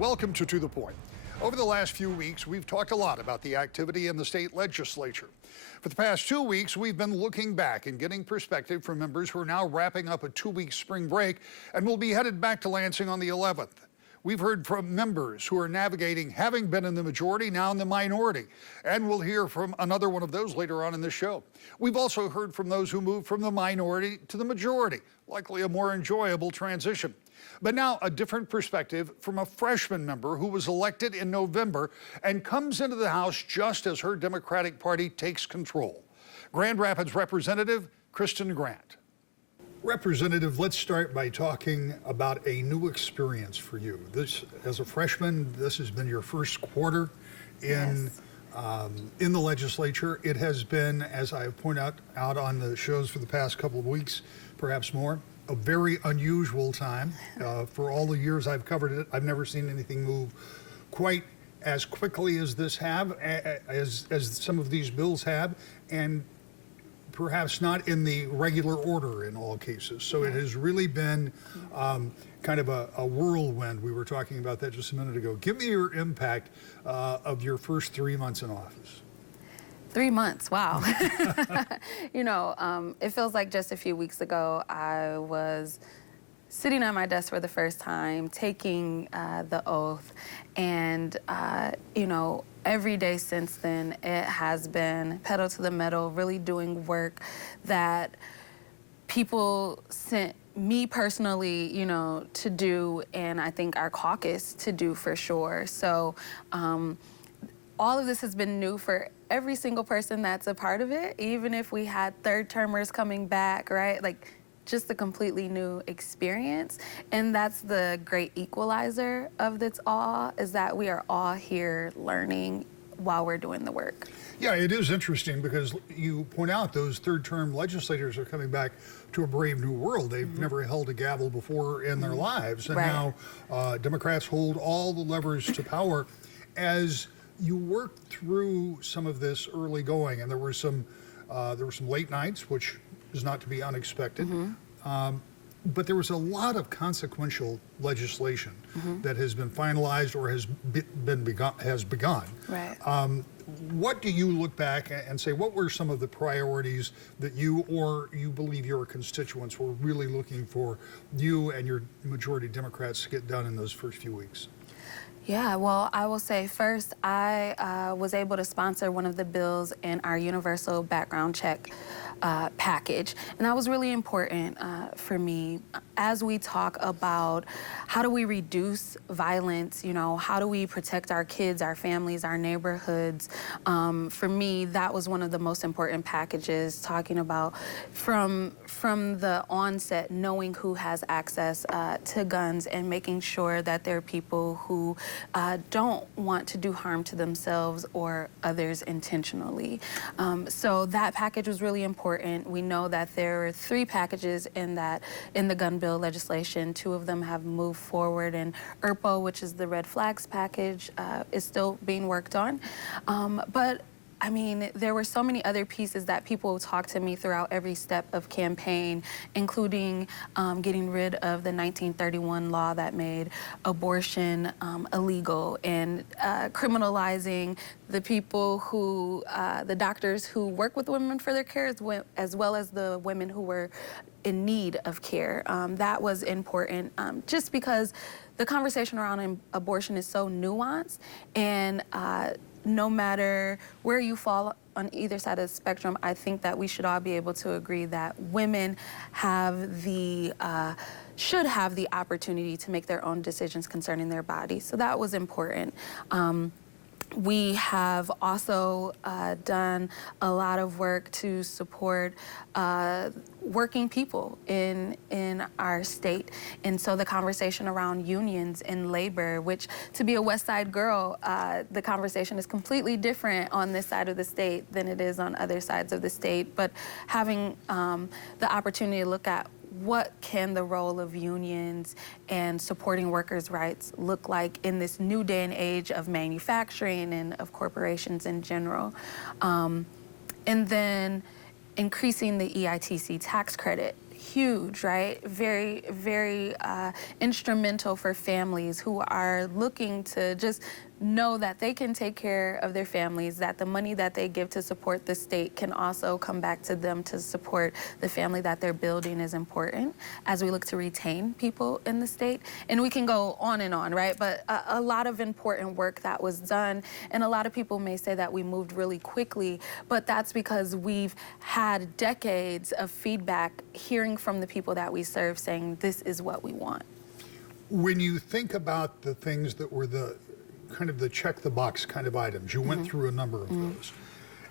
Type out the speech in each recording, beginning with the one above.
Welcome to the Point. Over the last few weeks, we've talked a lot about the activity in the state legislature. For the past 2 weeks, we've been looking back and getting perspective from members who are now wrapping up a 2-week spring break and will be headed back to Lansing on the 11th. We've heard from members who are navigating having been in the majority, now in the minority, and we'll hear from another one of those later on in this show. We've also heard from those who moved from the minority to the majority, likely a more enjoyable transition. But now a different perspective from a freshman member who was elected in November and comes into the House just as her Democratic Party takes control. Grand Rapids Representative Kristen Grant. Representative, let's start by talking about a new experience for you. This, as a freshman, this has been your first quarter in the legislature. It has been, as I've pointed out on the shows for the past couple of weeks, perhaps more, a very unusual time. For all the years I've covered it, I've never seen anything move quite as quickly as this as some of these bills have, and perhaps not in the regular order in all cases. So it has really been kind of a whirlwind. We were talking about that just a minute ago. Give me your impact of your first 3 months in office. 3 months, wow. You know, it feels like just a few weeks ago, I was sitting at my desk for the first time, taking the oath, and, you know, every day since then, it has been pedal to the metal, really doing work that people sent me personally, you know, to do, and I think our caucus to do for sure. So all of this has been new for every single person that's a part of it, even if we had third-termers coming back, right? Like, just a completely new experience. And that's the great equalizer of this all, is that we are all here learning while we're doing the work. Yeah, it is interesting because you point out those third-term legislators are coming back to a brave new world. They've never held a gavel before in their lives. And now Democrats hold all the levers to power. As you worked through some of this early going, and there were some late nights, which is not to be unexpected, but there was a lot of consequential legislation that has been finalized or has begun. Right. What do you look back and say, what were some of the priorities that you believe your constituents were really looking for you and your majority Democrats to get done in those first few weeks? Yeah, well, I will say first, I was able to sponsor one of the bills in our universal background check package, and that was really important for me. As we talk about how do we reduce violence, you know, how do we protect our kids, our families, our neighborhoods, for me, that was one of the most important packages, talking about from the onset, knowing who has access to guns and making sure that there are people who don't want to do harm to themselves or others intentionally. So that package was really important. We know that there are 3 packages in the gun bill legislation. 2 of them have moved forward, and ERPO, which is the red flags package, is still being worked on. But I mean, there were so many other pieces that people talked to me throughout every step of campaign, including getting rid of the 1931 law that made abortion illegal, and criminalizing the people who, the doctors who work with women for their care, as well as the women who were in need of care. That was important, just because the conversation around abortion is so nuanced, and no matter where you fall on either side of the spectrum, I think that we should all be able to agree that women have should have the opportunity to make their own decisions concerning their body. So that was important. We have also done a lot of work to support working people in our state. And so the conversation around unions and labor, which, to be a West Side girl, the conversation is completely different on this side of the state than it is on other sides of the state. But having the opportunity to look at what can the role of unions and supporting workers' rights look like in this new day and age of manufacturing and of corporations in general. And then increasing the EITC tax credit huge, right? Very, very instrumental for families who are looking to just know that they can take care of their families, that the money that they give to support the state can also come back to them to support the family that they're building is important as we look to retain people in the state. And we can go on and on, right? But a lot of important work that was done, and a lot of people may say that we moved really quickly, but that's because we've had decades of feedback, hearing from the people that we serve saying, this is what we want. When you think about the things that were the kind of the check the box kind of items, you went through a number of those.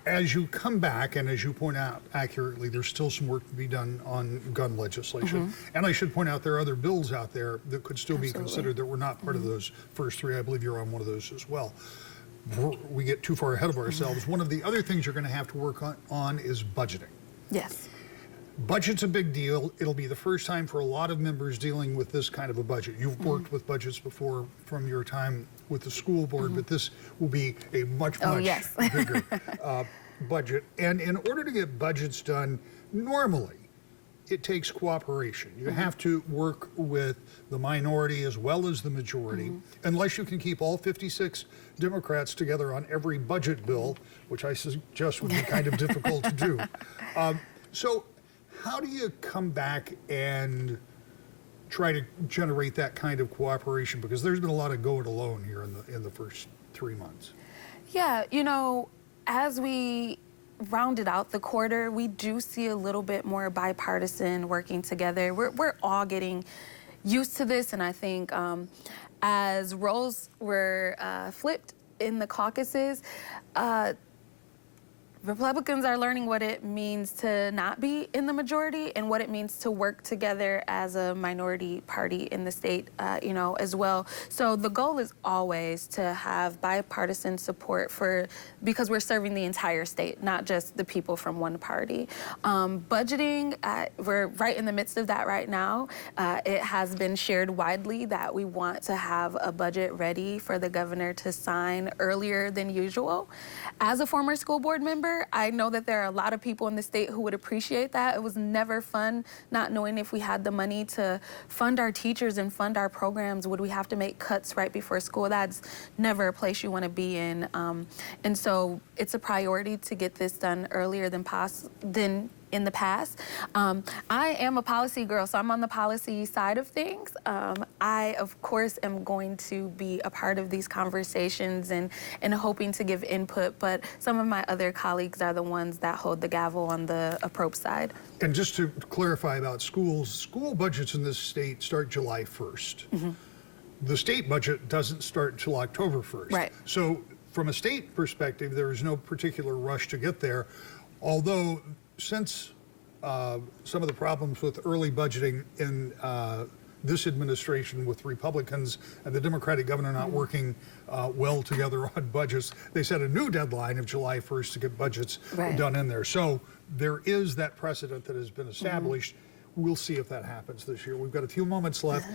As you come back, and as you point out accurately, there's still some work to be done on gun legislation. And I should point out there are other bills out there that could still be considered that were not part of those first three. I believe you're on one of those as well. Before we get too far ahead of ourselves, one of the other things you're going to have to work on is budgeting. Yes. Budget's a big deal. It'll be the first time for a lot of members dealing with this kind of a budget. You've worked with budgets before from your time with the school board, but this will be a much bigger budget. And in order to get budgets done, normally it takes cooperation. You have to work with the minority as well as the majority, unless you can keep all 56 Democrats together on every budget bill, which I suggest would be kind of difficult to do. So how do you come back and try to generate that kind of cooperation? Because there's been a lot of go it alone here in the first 3 months. Yeah, you know, as we rounded out the quarter, we do see a little bit more bipartisan working together. We're all getting used to this, and I think as roles were flipped in the caucuses, Republicans are learning what it means to not be in the majority and what it means to work together as a minority party in the state, you know, as well. So the goal is always to have bipartisan support because we're serving the entire state, not just the people from one party. Budgeting, we're right in the midst of that right now. It has been shared widely that we want to have a budget ready for the governor to sign earlier than usual. As a former school board member, I know that there are a lot of people in the state who would appreciate that. It was never fun not knowing if we had the money to fund our teachers and fund our programs. Would we have to make cuts right before school? That's never a place you want to be in. And so it's a priority to get this done earlier than in the past. I am a policy girl, so I'm on the policy side of things. I, of course, am going to be a part of these conversations and hoping to give input, but some of my other colleagues are the ones that hold the gavel on the approach side. And just to clarify about schools, school budgets in this state start July 1st. The state budget doesn't start until October 1st. Right. So from a state perspective, there is no particular rush to get there, although since some of the problems with early budgeting in this administration with Republicans and the Democratic governor not working well together on budgets, they set a new deadline of July 1st to get budgets done in there. So there is that precedent that has been established. We'll see if that happens this year. We've got a few moments left,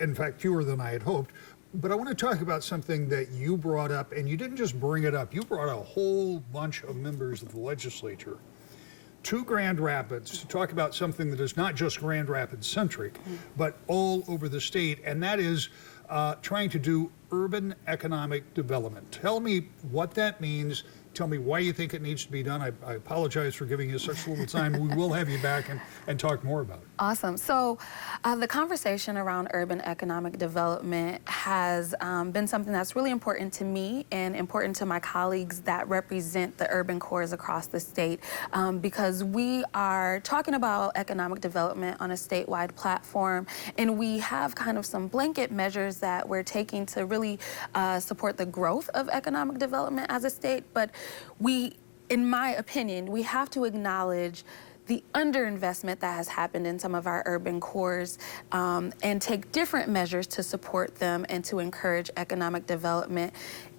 in fact, fewer than I had hoped. But I want to talk about something that you brought up, and you didn't just bring it up. You brought a whole bunch of members of the legislature to Grand Rapids to talk about something that is not just Grand Rapids centric, but all over the state, and that is trying to do urban economic development. Tell me what that means. Tell me why you think it needs to be done. I apologize for giving you such little time. We will have you back and talk more about it. Awesome. So the conversation around urban economic development has been something that's really important to me and important to my colleagues that represent the urban cores across the state, because we are talking about economic development on a statewide platform, and we have kind of some blanket measures that we're taking to really support the growth of economic development as a state. But in my opinion, we have to acknowledge the underinvestment that has happened in some of our urban cores, and take different measures to support them and to encourage economic development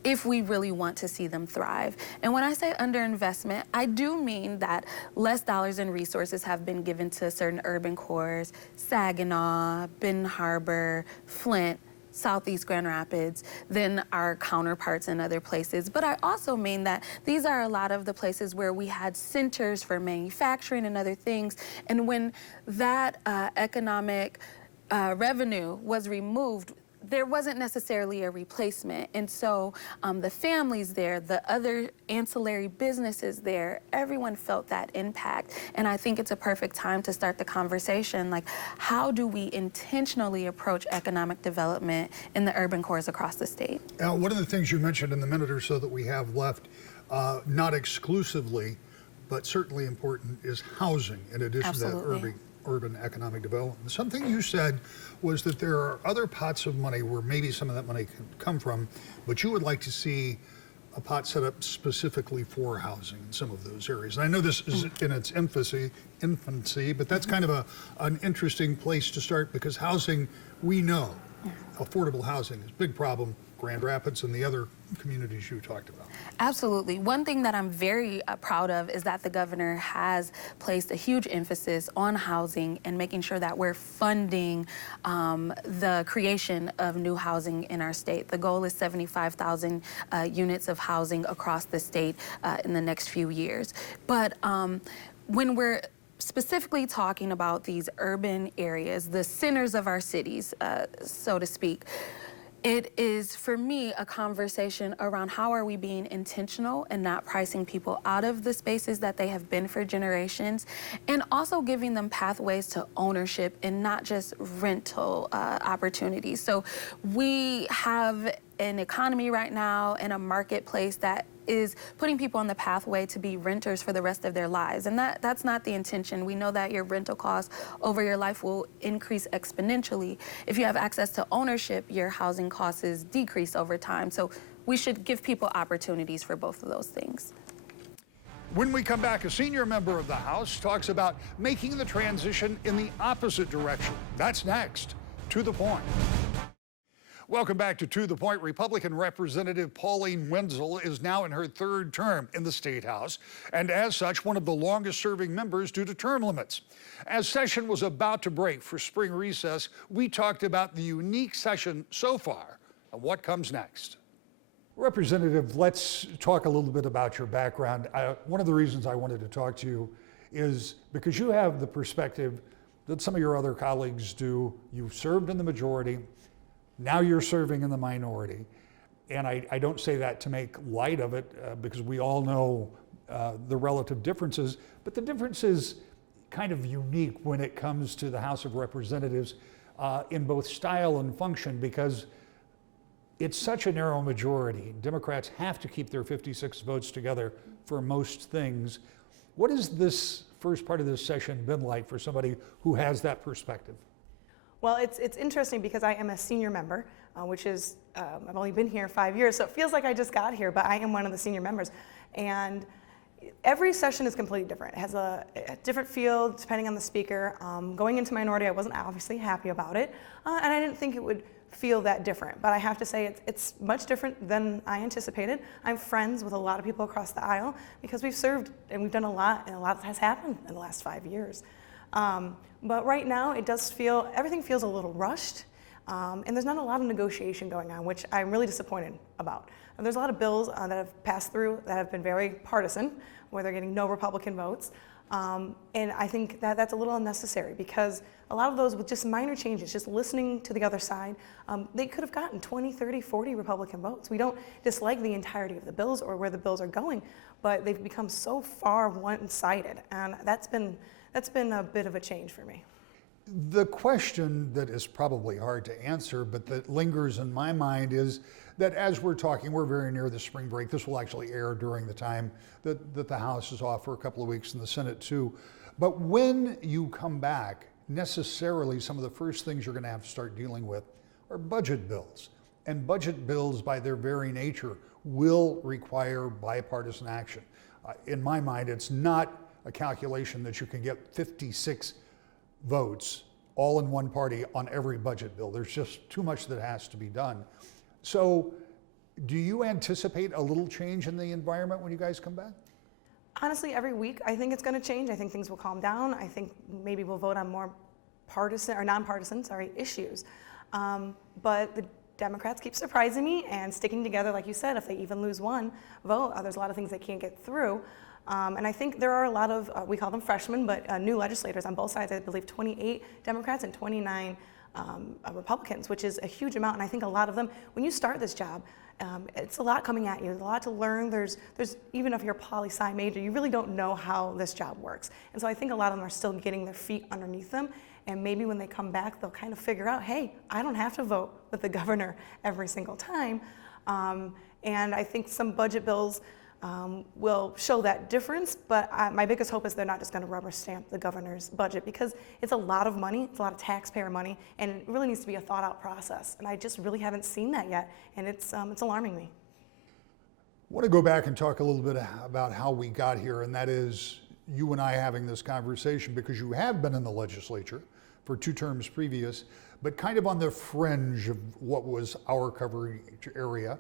if we really want to see them thrive. And when I say underinvestment, I do mean that less dollars and resources have been given to certain urban cores: Saginaw, Benton Harbor, Flint, Southeast Grand Rapids than our counterparts in other places. But I also mean that these are a lot of the places where we had centers for manufacturing and other things. And when that economic revenue was removed, there wasn't necessarily a replacement. And so the families there, the other ancillary businesses there, everyone felt that impact. And I think it's a perfect time to start the conversation, like, how do we intentionally approach economic development in the urban cores across the state? Now, one of the things you mentioned in the minute or so that we have left, not exclusively, but certainly important, is housing in addition Absolutely. to that urban economic development. Something you said was that there are other pots of money where maybe some of that money can come from, but you would like to see a pot set up specifically for housing in some of those areas. And I know this is in its infancy, but that's kind of an interesting place to start, because housing, we know, affordable housing is a big problem, Grand Rapids and the other communities you talked about. Absolutely. One thing that I'm very proud of is that the governor has placed a huge emphasis on housing and making sure that we're funding the creation of new housing in our state. The goal is 75,000 units of housing across the state in the next few years. But when we're specifically talking about these urban areas, the centers of our cities, so to speak, it is, for me, a conversation around how are we being intentional and not pricing people out of the spaces that they have been for generations, and also giving them pathways to ownership and not just rental opportunities. So we have an economy right now and a marketplace that is putting people on the pathway to be renters for the rest of their lives. And that's not the intention. We know that your rental costs over your life will increase exponentially. If you have access to ownership, your housing costs decrease over time. So we should give people opportunities for both of those things. When we come back, a senior member of the House talks about making the transition in the opposite direction. That's next. To the Point. Welcome back to the Point. Republican Representative Pauline Wendzel is now in her third term in the State House, and as such, one of the longest-serving members due to term limits. As session was about to break for spring recess, we talked about the unique session so far and what comes next. Representative, let's talk a little bit about your background. One of the reasons I wanted to talk to you is because you have the perspective that some of your other colleagues do. You've served in the majority. Now you're serving in the minority. And I don't say that to make light of it, because we all know the relative differences, but the difference is kind of unique when it comes to the House of Representatives in both style and function, because it's such a narrow majority. Democrats have to keep their 56 votes together for most things. What has this first part of this session been like for somebody who has that perspective? Well, it's interesting because I am a senior member, which is, I've only been here 5 years, so it feels like I just got here, but I am one of the senior members. And every session is completely different. It has a different feel depending on the speaker. Going into minority, I wasn't obviously happy about it, and I didn't think it would feel that different. But I have to say it's much different than I anticipated. I'm friends with a lot of people across the aisle because we've served and we've done a lot, and a lot has happened in the last 5 years. But right now, it does feel, everything feels a little rushed, and there's not a lot of negotiation going on, which I'm really disappointed about. And there's a lot of bills that have passed through that have been very partisan, where they're getting no Republican votes. And I think that that's a little unnecessary, because a lot of those with just minor changes, just listening to the other side, they could have gotten 20, 30, 40 Republican votes. We don't dislike the entirety of the bills or where the bills are going, but they've become so far one-sided, and that's been a bit of a change for me. The question that is probably hard to answer, but that lingers in my mind, is that as we're talking, we're very near the spring break. This will actually air during the time that the House is off for a couple of weeks, and the Senate too. But when you come back, necessarily some of the first things you're going to have to start dealing with are budget bills. And budget bills, by their very nature, will require bipartisan action. In my mind, it's not a calculation that you can get 56 votes all in one party on every budget bill. There's just too much that has to be done. So do you anticipate a little change in the environment when you guys come back? Honestly, every week I think it's going to change. I think things will calm down. I think maybe we'll vote on more partisan or nonpartisan, issues. But Democrats keep surprising me and sticking together, like you said. If they even lose one vote, there's a lot of things they can't get through. And I think there are a lot of, we call them freshmen, but new legislators on both sides. I believe 28 Democrats and 29 Republicans, which is a huge amount. And I think a lot of them, when you start this job, it's a lot coming at you. There's a lot to learn. There's even if you're a poli-sci major, you really don't know how this job works. And so I think a lot of them are still getting their feet underneath them. And maybe when they come back, they'll kind of figure out, hey, I don't have to vote with the governor every single time. And I think some budget bills will show that difference, but my biggest hope is they're not just going to rubber stamp the governor's budget, because it's a lot of money, it's a lot of taxpayer money, and it really needs to be a thought out process. And I just really haven't seen that yet, and it's alarming me. I want to go back and talk a little bit about how we got here, and that is you and I having this conversation because you have been in the legislature for 2 terms previous, but kind of on the fringe of what was our coverage area.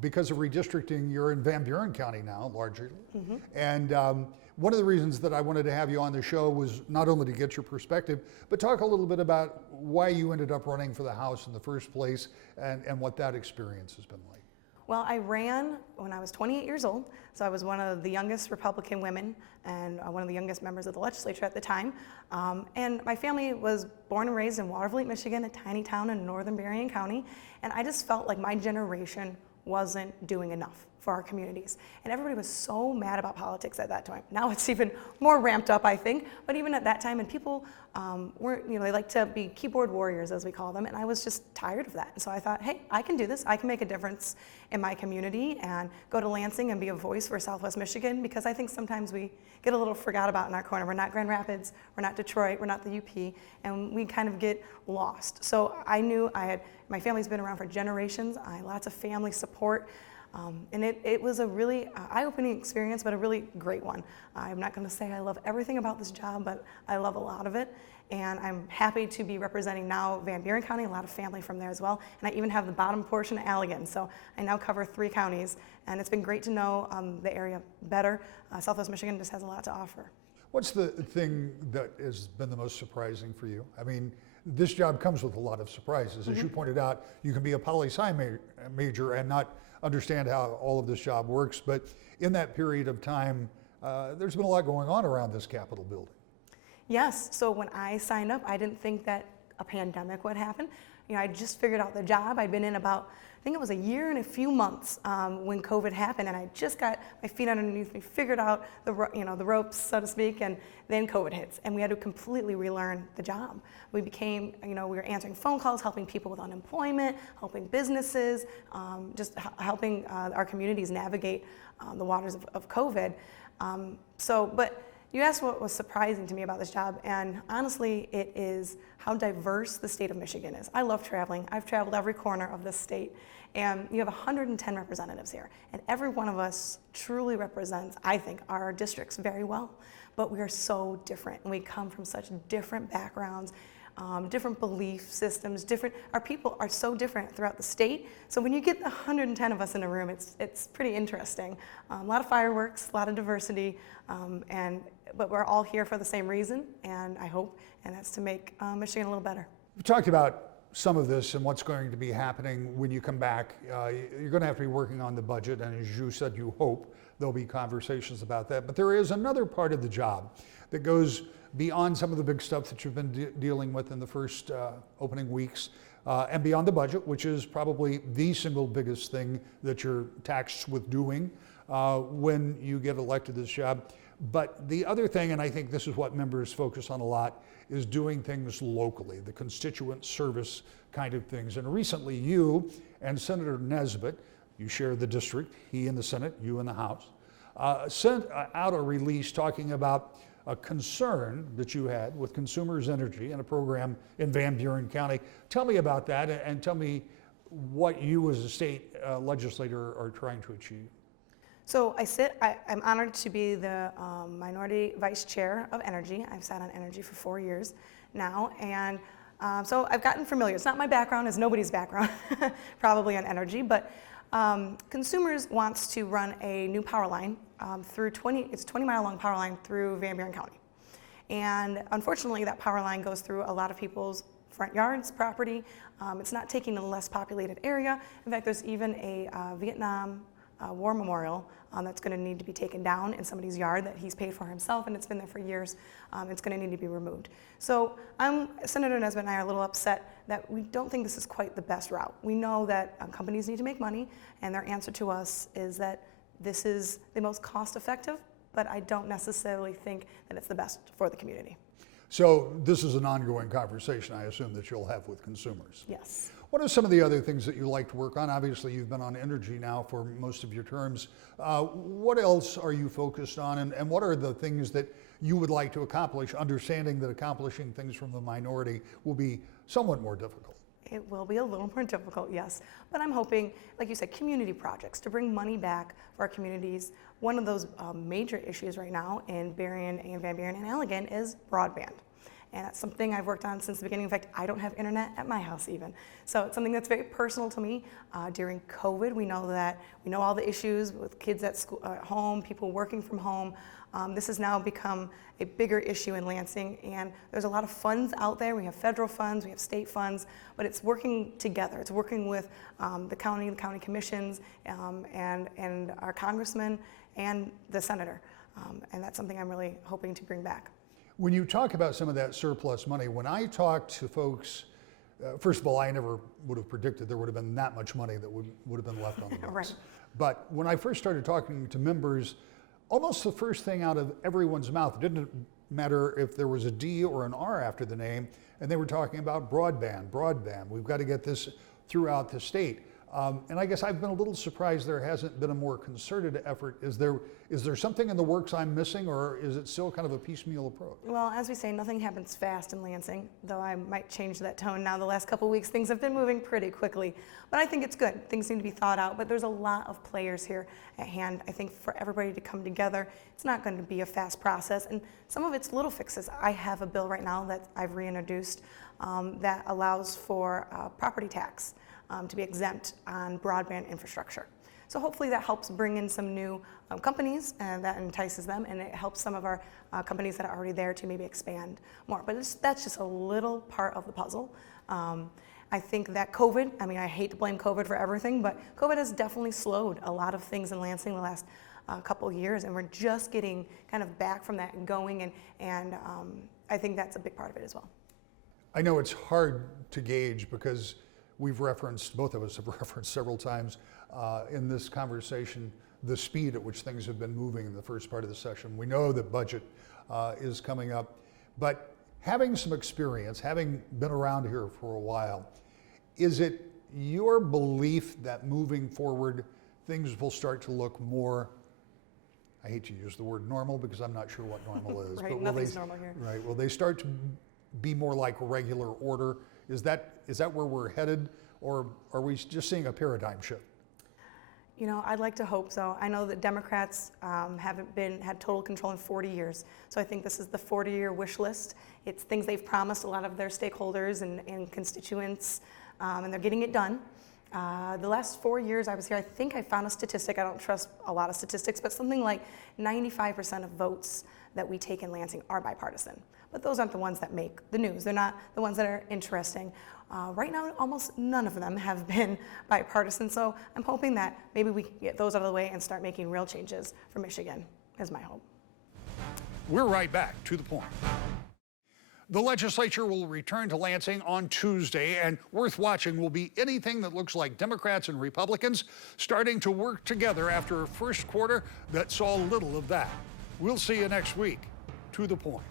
Because of redistricting, you're in Van Buren County now, largely. Mm-hmm. And one of the reasons that I wanted to have you on the show was not only to get your perspective, but talk a little bit about why you ended up running for the House in the first place and what that experience has been like. Well, I ran when I was 28 years old, so I was one of the youngest Republican women and one of the youngest members of the legislature at the time. And my family was born and raised in Watervliet, Michigan, a tiny town in northern Berrien County, and I just felt like my generation wasn't doing enough for our communities. And everybody was so mad about politics at that time. Now it's even more ramped up, I think, but even at that time, and people weren't, they like to be keyboard warriors, as we call them, and I was just tired of that. And so I thought, hey, I can do this. I can make a difference in my community and go to Lansing and be a voice for Southwest Michigan, because I think sometimes we get a little forgot about in our corner. We're not Grand Rapids, we're not Detroit, we're not the UP, and we kind of get lost. So I knew my family's been around for generations. I had lots of family support. And it was a really eye-opening experience, but a really great one. I'm not going to say I love everything about this job, but I love a lot of it. And I'm happy to be representing now Van Buren County, a lot of family from there as well. And I even have the bottom portion of Allegan. So I now cover 3 counties, and it's been great to know the area better. Southwest Michigan just has a lot to offer. What's the thing that has been the most surprising for you? I mean, this job comes with a lot of surprises. As you pointed out, you can be a poli-sci major and not understand how all of this job works, but in that period of time, there's been a lot going on around this Capitol building. Yes, so when I signed up, I didn't think that a pandemic would happen. I just figured out the job. I'd been in about, I think it was a year and a few months when COVID happened, and I just got my feet underneath me, figured out the ropes, so to speak, and then COVID hits, and we had to completely relearn the job. We became, we were answering phone calls, helping people with unemployment, helping businesses, just helping our communities navigate the waters of COVID. But you asked what was surprising to me about this job, and honestly, it is how diverse the state of Michigan is. I love traveling. I've traveled every corner of this state, and you have 110 representatives here, and every one of us truly represents, I think, our districts very well. But we are so different, and we come from such different backgrounds, different belief systems, our people are so different throughout the state. So when you get 110 of us in a room, it's pretty interesting. A lot of fireworks, a lot of diversity, but we're all here for the same reason, and I hope, and that's to make Michigan a little better. We talked about some of this and what's going to be happening when you come back. You're going to have to be working on the budget, and as you said, you hope there'll be conversations about that. But there is another part of the job that goes beyond some of the big stuff that you've been dealing with in the first opening weeks, and beyond the budget, which is probably the single biggest thing that you're taxed with doing when you get elected to this job. But the other thing, and I think this is what members focus on a lot, is doing things locally, the constituent service kind of things. And recently you and Senator Nesbitt, you share the district, he in the Senate, you in the House, sent out a release talking about a concern that you had with Consumers Energy and a program in Van Buren County. Tell me about that, and tell me what you as a state legislator are trying to achieve. So I'm honored to be the minority vice chair of energy. I've sat on energy for 4 years now, and so I've gotten familiar. It's not my background, it's nobody's background, probably on energy, but Consumers wants to run a new power line through 20-mile long power line through Van Buren County. And unfortunately, that power line goes through a lot of people's front yards property. It's not taking a less populated area. In fact, there's even a Vietnam War memorial that's going to need to be taken down in somebody's yard that he's paid for himself, and it's been there for years. It's going to need to be removed. So Senator Nesbitt and I are a little upset that we don't think this is quite the best route. We know that companies need to make money, and their answer to us is that this is the most cost-effective, but I don't necessarily think that it's the best for the community. So this is an ongoing conversation, I assume, that you'll have with consumers. Yes. What are some of the other things that you like to work on? Obviously, you've been on energy now for most of your terms. What else are you focused on, and what are the things that you would like to accomplish, understanding that accomplishing things from the minority will be somewhat more difficult? It will be a little more difficult, yes. But I'm hoping, like you said, community projects to bring money back for our communities. One of those major issues right now in Berrien and Van Buren and Allegan is broadband. And that's something I've worked on since the beginning. In fact, I don't have internet at my house even. So it's something that's very personal to me. During COVID, we know all the issues with kids at school, at home, people working from home. This has now become a bigger issue in Lansing, and there's a lot of funds out there. We have federal funds, we have state funds, but it's working together. It's working with the county commissions, and our congressman and the senator. And that's something I'm really hoping to bring back. When you talk about some of that surplus money, when I talk to folks, first of all, I never would have predicted there would have been that much money that would have been left on the books. Right. But when I first started talking to members, almost the first thing out of everyone's mouth, it didn't matter if there was a D or an R after the name, and they were talking about broadband. We've got to get this throughout the state. And I guess I've been a little surprised there hasn't been a more concerted effort. Is there something in the works I'm missing, or is it still kind of a piecemeal approach? Well, as we say, nothing happens fast in Lansing, though I might change that tone now. The last couple of weeks, things have been moving pretty quickly. But I think it's good. Things need to be thought out, but there's a lot of players here at hand. I think for everybody to come together, it's not going to be a fast process, and some of it's little fixes. I have a bill right now that I've reintroduced that allows for property tax to be exempt on broadband infrastructure. So hopefully that helps bring in some new companies, and that entices them, and it helps some of our companies that are already there to maybe expand more. But that's just a little part of the puzzle. I think that COVID, I mean, I hate to blame COVID for everything, but COVID has definitely slowed a lot of things in Lansing the last couple of years, and we're just getting kind of back from that and going, and I think that's a big part of it as well. I know it's hard to gauge because both of us have referenced several times in this conversation the speed at which things have been moving in the first part of the session. We know that budget is coming up, but having some experience, having been around here for a while, is it your belief that moving forward things will start to look more, I hate to use the word normal because I'm not sure what normal is. Right, but nothing's normal here. Right, will they start to be more like regular order? Is that where we're headed, or are we just seeing a paradigm shift? You know, I'd like to hope so. I know that Democrats haven't had total control in 40 years. So I think this is the 40-year wish list. It's things they've promised a lot of their stakeholders and constituents, and they're getting it done. The last 4 years I was here, I think I found a statistic. I don't trust a lot of statistics, but something like 95% of votes that we take in Lansing are bipartisan. But those aren't the ones that make the news. They're not the ones that are interesting. Right now, almost none of them have been bipartisan, so I'm hoping that maybe we can get those out of the way and start making real changes for Michigan, is my hope. We're right back to the point. The legislature will return to Lansing on Tuesday, and worth watching will be anything that looks like Democrats and Republicans starting to work together after a first quarter that saw little of that. We'll see you next week. To the point.